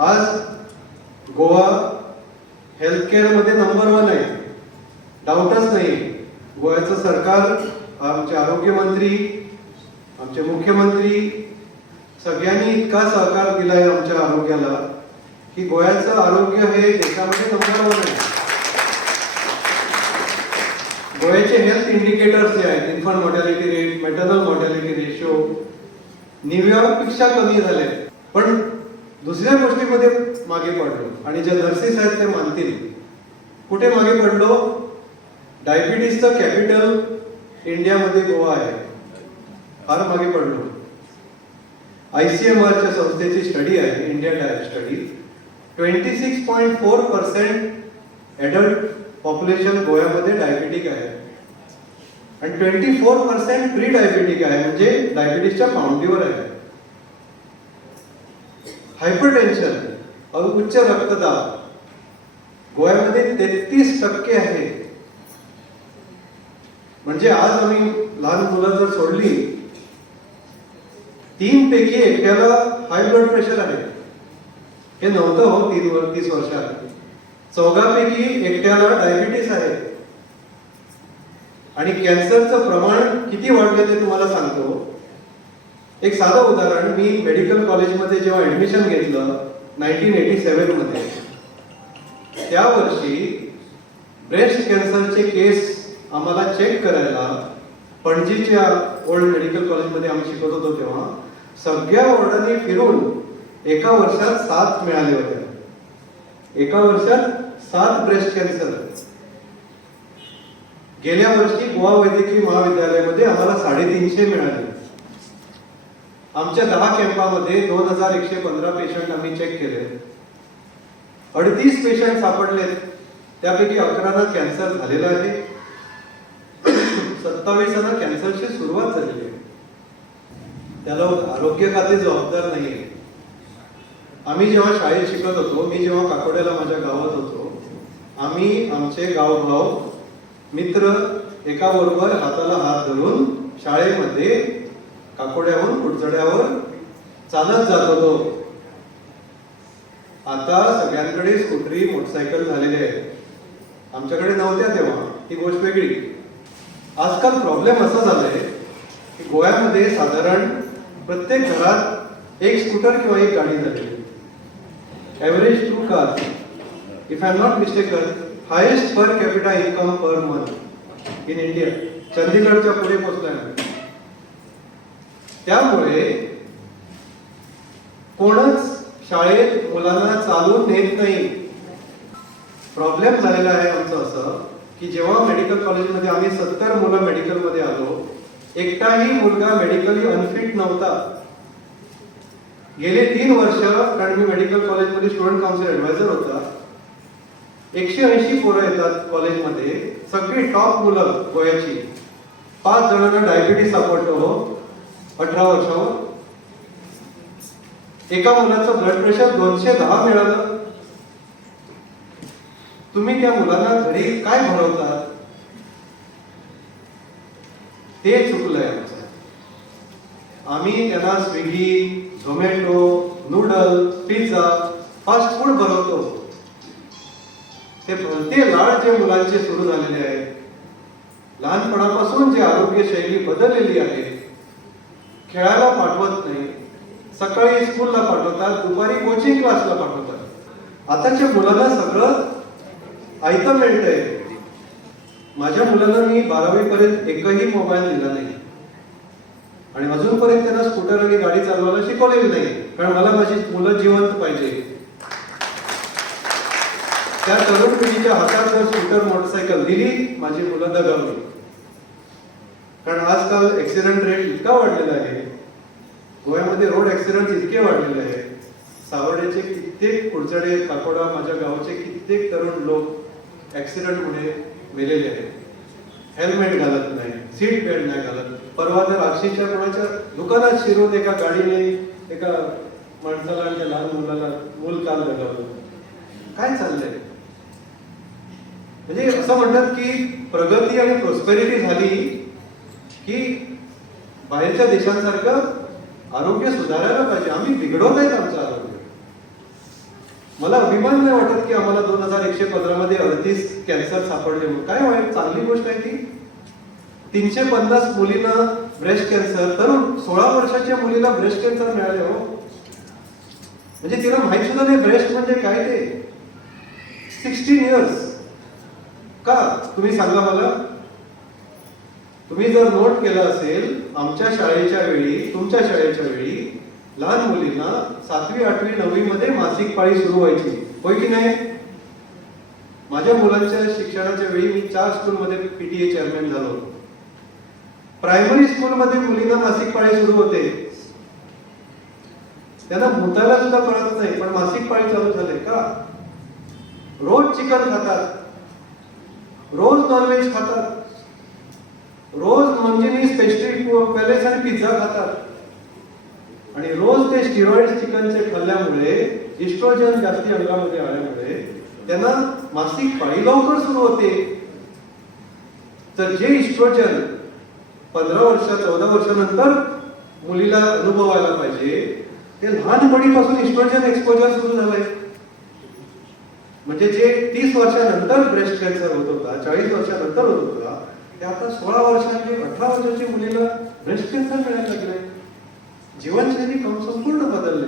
आज गोवा हेल्थकेअरमध्ये नंबर 1 आहे, डाऊटच नाही. गोव्याचं सरकार, आमचे आरोग्यमंत्री, आमचे मुख्यमंत्री सगळ्यांनी इतका सहकार दिलाय आमच्या आरोग्याला की गोव्याचं आरोग्य हे देशामध्ये नंबर 1 आहे. गोव्याचे हेल्थ इंडिकेटर्स जे आहेत, infant mortality rate, maternal mortality ratio न्यूयॉर्कपेक्षा कमी झाले. पण दुसऱ्या गोष्टीमध्ये मागे पडलो आणि जे नर्सेस आहेत ते मानतील. कुठे मागे पडलो? डायबिटीसचं कॅपिटल इंडियामध्ये गोवा आहे, फार मागे पडलो. ICMRच्या संस्थेची स्टडी आहे, India diet study. 26.4% adult population गोव्यामध्ये डायबिटिक आहे आणि 24% प्री डायबिटिक आहे, म्हणजे डायबिटीसच्या पावंडीवर आहे. हायपरटेन्शन, उच्च रक्तदाब गोव्यामध्ये 33% आहे. म्हणजे आज आम्ही लहान मुलं जर सोडली, 3 पैकी एकट्याला हाय ब्लड प्रेशर आहे. हे नव्हतं हो 30 वर्षात. 4 पैकी एकट्याला डायबिटीस आहे. आणि कॅन्सरचं प्रमाण किती वाढलं ते तुम्हाला सांगतो. एक साधं उदाहरण, मी मेडिकल कॉलेजमध्ये जेव्हा ऍडमिशन घेतलं 1987 मध्ये, त्या वर्षी ब्रेस्ट कॅन्सरचे केस आम्हाला चेक करायला पणजीच्या ओल्ड मेडिकल कॉलेजमध्ये आम्ही शिकत होतो तेव्हा सगळ्या वॉर्डांनी फिरून एका वर्षात 7 मिळाले होते. एका वर्षात 7 ब्रेस्ट कॅन्सर. गेल्या वर्षी गोवा वैद्यकीय महाविद्यालयामध्ये आम्हाला 350 मिळाले. आमच्या 10 कॅम्पामध्ये 2115 पेशंट आम्ही चेक केले. 38 पेशंट सापडले, त्यापैकी 11 कॅन्सर झालेला आहे, 27 कॅन्सरची सुरुवात झालेली आहे. त्याला आरोग्य खाते जबाबदार नाहीये. आम्ही जेव्हा शाळेत शिकत होतो, मी जेव्हा काकोड्याला माझ्या गावात होतो, आम्ही आमचे गावभाव मित्र एका बरोबर हाताला हात धरून शाळेमध्ये काकोड्याहून कुडचड्यावर चालत जात होतो. आता सगळ्यांकडे स्कूटरी, मोटरसायकल झालेले आहेत. आमच्याकडे नव्हत्या तेव्हा, ही गोष्ट वेगळी. आजकाल प्रॉब्लेम असा झालाय की गोव्यामध्ये साधारण प्रत्येक घरात एक स्कूटर किंवा एक गाडी झाली. Average 2 car, if I am not mistaken, highest per capita income per month in India. चंदीगडच्या पुढे पोहोचलाय. त्यामुळे कोणच शाळेत मुलांना चालून नेत नाही. प्रॉब्लेम झालेला आहे आमचं असं की जेव्हा मेडिकल कॉलेजमध्ये आम्ही 70 मुलं मेडिकलमध्ये आलो, एकटाही मुलगा मेडिकली अनफिट नव्हता. गेले 3 वर्ष, कारण मी मेडिकल कॉलेजमध्ये स्टुडंट काउन्सिल ऍडवायझर होता, 180 पोरं येतात कॉलेजमध्ये, सगळी टॉप मुलं गोव्याची. 5 जणांना डायबिटीस सापडतो 18 वर्षावर. एका मुलाचं ब्लड प्रेशर 210 मिळालं. तुम्ही त्या मुलांना घरी काय भरवतात? ते चुकलंय आमचं. आम्ही त्यांना Swiggy, Zomato, noodles, pizza, fast food भरवतो. ते भलते लाड जे मुलांचे सुरू झालेले आहेत, लहानपणापासून जे आरोग्य शैली बदललेली आहे, खेळायला पाठवत नाही, सकाळी स्कूलला पाठवतात, दुपारी कोचिंग क्लासला पाठवतात. आताच्या मुलांना सगळं ऐकतं मिळतंय. माझ्या मुलांना मी 12वी पर्यंत एकही मोबाईल दिला नाही आणि अजूनपर्यंत त्यांना स्कूटर आणि गाडी चालवायला शिकवलेली नाही, कारण मला माझी मुलं जिवंत पाहिजे. त्या तरुण पिढीच्या हातात जर स्कूटर, मोटरसायकल दिली, माझी मुलं दगावली. कारण आजकाल ऍक्सिडेंट रेट इतका वाढलेला आहे, गोव्यामध्ये रोड ऍक्सिडेंट इतके वाढलेले आहेत. सावर्ड्याचे कित्येक कुडचडे, काकोडा, माझ्या गावाचे कित्येक तरुण लोक ऍक्सिडेंटमुळे मेलेले आहेत. हेल्मेट घालत नाही, सीट बेल्ट नाही घालत. परवा तर आक्षीच्या कोणाच्या दुकानात शिरून एका गाडीने एका माणसाला आणि त्या लहान मुलाला मूल काल दगावलं. काय चाललंय? म्हणजे असं म्हणतात की प्रगती आणि प्रॉस्पेरिटी झाली की बाहेरच्या देशांसारखं आरोग्य सुधारायला पाहिजे. आम्ही बिघडवत आहेत आमचं आरोग्य. मला अभिमान नाही वाटत की आम्हाला 2115 मध्ये 38 कॅन्सर सापडले म्हणून. काय वाईट, चांगली गोष्ट आहे ती. 350 मुलींना ब्रेस्ट कॅन्सर, तर 16 वर्षाच्या मुलीला ब्रेस्ट कॅन्सर मिळाले हो. म्हणजे तिला माहित सुद्धा नाही ब्रेस्ट म्हणजे काय ते. 16 इयर्स. का तुम्ही सांगा मला. तुम्ही जर नोट केलं असेल, आमच्या शाळेच्या वेळी, तुमच्या शाळेच्या वेळी लहान मुलींना 7वी 8वी 9वी मध्ये मासिक पाळी सुरू व्हायची, होय की नाही. माझ्या मुलांच्या शिक्षणाच्या वेळी मी 4 स्कूलमध्ये पीटीए चेअरमॅन झालो. प्रायमरी स्कूलमध्ये मुलींना मासिक पाळी सुरू होते. त्यांना मुतायला सुद्धा कळत नाही, पण मासिक पाळी चालू झाले का. रोज चिकन खातात, रोज नॉनव्हेज खातात, रोज नॉनव्हेज पेस्ट्री पॅलेस आणि पिझ्झा खातात, आणि रोज ते स्टिरॉइड चिकनचे खाल्ल्यामुळे इस्ट्रोजन जास्ती अंगामध्ये आल्यामुळे त्यांना मासिक पाळी लवकर सुरू होते. तर जे इस्ट्रोजन 15 वर्ष 14 वर्षानंतर मुलीला अनुभवायला पाहिजे, ते लहानपणीपासून इस्ट्रोजन एक्सपोजर सुरू झालंय. म्हणजे जे 30 वर्षानंतर ब्रेस्ट कॅन्सर होत होता, 40 वर्षानंतर होत होता, ते आता 16 वर्षांची 18 वर्षाची मुलीला ब्रेस्ट कॅन्सर मिळायला लागले. जीवनशैली संपूर्ण बदलले.